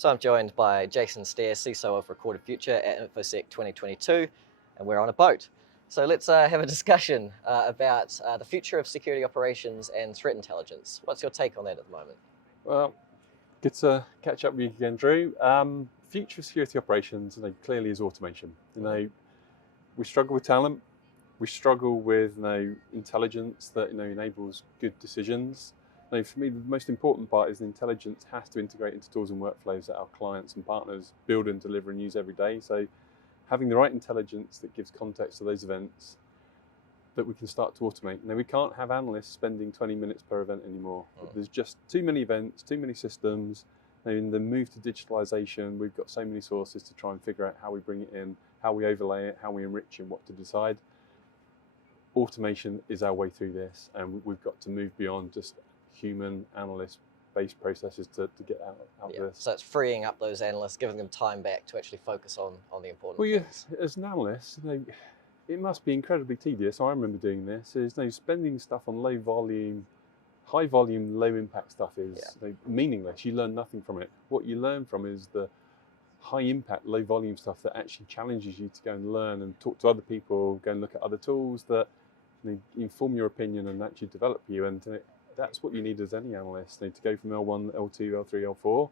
So I'm joined by Jason Stair, CISO of Recorded Future at InfoSec 2022, and we're on a boat. So let's have a discussion about the future of security operations and threat intelligence. What's your take on that at the moment? Well, good to catch up with you again, Drew. Future of security operations, clearly is automation. We struggle with talent. We struggle with intelligence that enables good decisions. For me, the most important part is the intelligence has to integrate into tools and workflows that our clients and partners build and deliver and use every day. So having the right intelligence that gives context to those events that we can start to automate. Now, we can't have analysts spending 20 minutes per event anymore. There's just too many events, too many systems. In the move to digitalization, we've got so many sources to try and figure out how we bring it in, how we overlay it, how we enrich it, what to decide. Automation is our way through this, and we've got to move beyond just human analyst-based processes to get out of this. So it's freeing up those analysts, giving them time back to actually focus on the important things. Well, as an analyst, it must be incredibly tedious. I remember doing this. Is spending stuff on high volume, low impact stuff is meaningless. You learn nothing from it. What you learn from is the high impact, low volume stuff that actually challenges you to go and learn and talk to other people, go and look at other tools that inform your opinion and actually develop you. And that's what you need as any analyst, to go from L1, L2, L3, L4.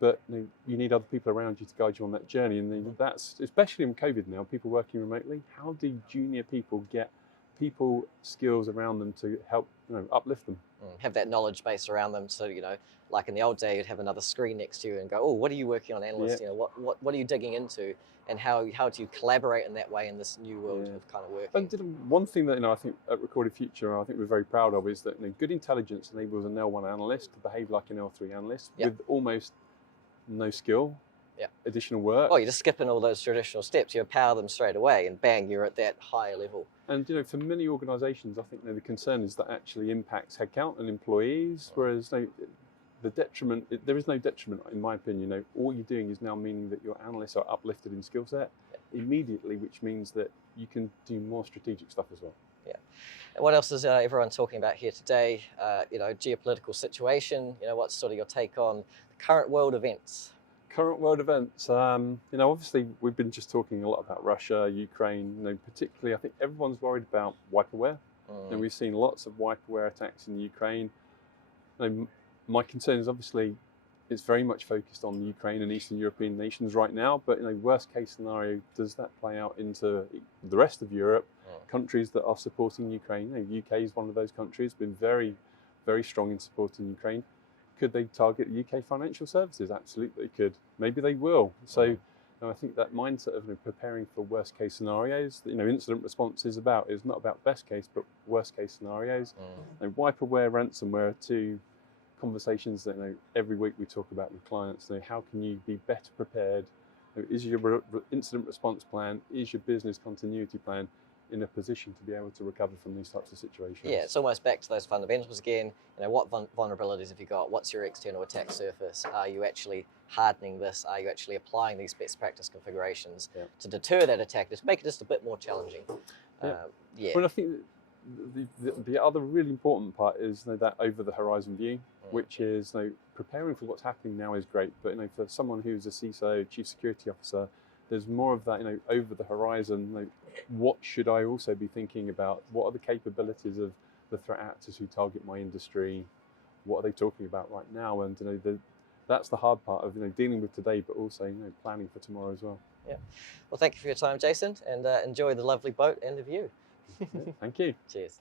But you need other people around you to guide you on that journey. And that's, especially in COVID now, people working remotely, how do junior people get people skills around them to help uplift them? Have that knowledge base around them. So, like in the old day, you'd have another screen next to you and go, oh, what are you working on, analyst? What are you digging into? And how do you collaborate in that way in this new world of kind of working? And one thing that I think at Recorded Future, I think we're very proud of is that good intelligence enables an L1 analyst to behave like an L3 analyst with almost no skill, additional work. Oh, you're just skipping all those traditional steps. You empower them straight away, and bang, you're at that higher level. And for many organisations, I think the concern is that actually impacts headcount and employees, whereas the detriment, there is no detriment in my opinion. All you're doing is now meaning that your analysts are uplifted in skill set immediately, which means that you can do more strategic stuff as well. Yeah. And what else is everyone talking about here today? Geopolitical situation. What's sort of your take on the current world events? Current world events. Obviously we've been just talking a lot about Russia, Ukraine. Particularly, I think everyone's worried about wiperware. And we've seen lots of wiperware attacks in Ukraine. My concern is obviously it's very much focused on Ukraine and Eastern European nations right now. But worst case scenario, does that play out into the rest of Europe? Countries that are supporting Ukraine. UK is one of those countries, been very, very strong in supporting Ukraine. Could they target UK financial services? Absolutely could. Maybe they will. So I think that mindset of preparing for worst case scenarios, incident response is not about best case, but worst case scenarios. Wiperware, ransomware are two conversations that every week we talk about with clients. How can you be better prepared? Is your incident response plan, is your business continuity plan in a position to be able to recover from these types of situations? Yeah, it's almost back to those fundamentals again. What vulnerabilities have you got? What's your external attack surface? Are you actually hardening this? Are you actually applying these best practice configurations to deter that attack, to make it just a bit more challenging? Well, I think the other really important part is that over the horizon view, which is preparing for what's happening now is great, but for someone who's a CISO, chief security officer, there's more of that over the horizon. What should I also be thinking about? What are the capabilities of the threat actors who target my industry? What are they talking about right now? And that's the hard part of dealing with today, but also planning for tomorrow as well. Yeah. Well, thank you for your time, Jason, and enjoy the lovely boat and the view. Thank you. Cheers.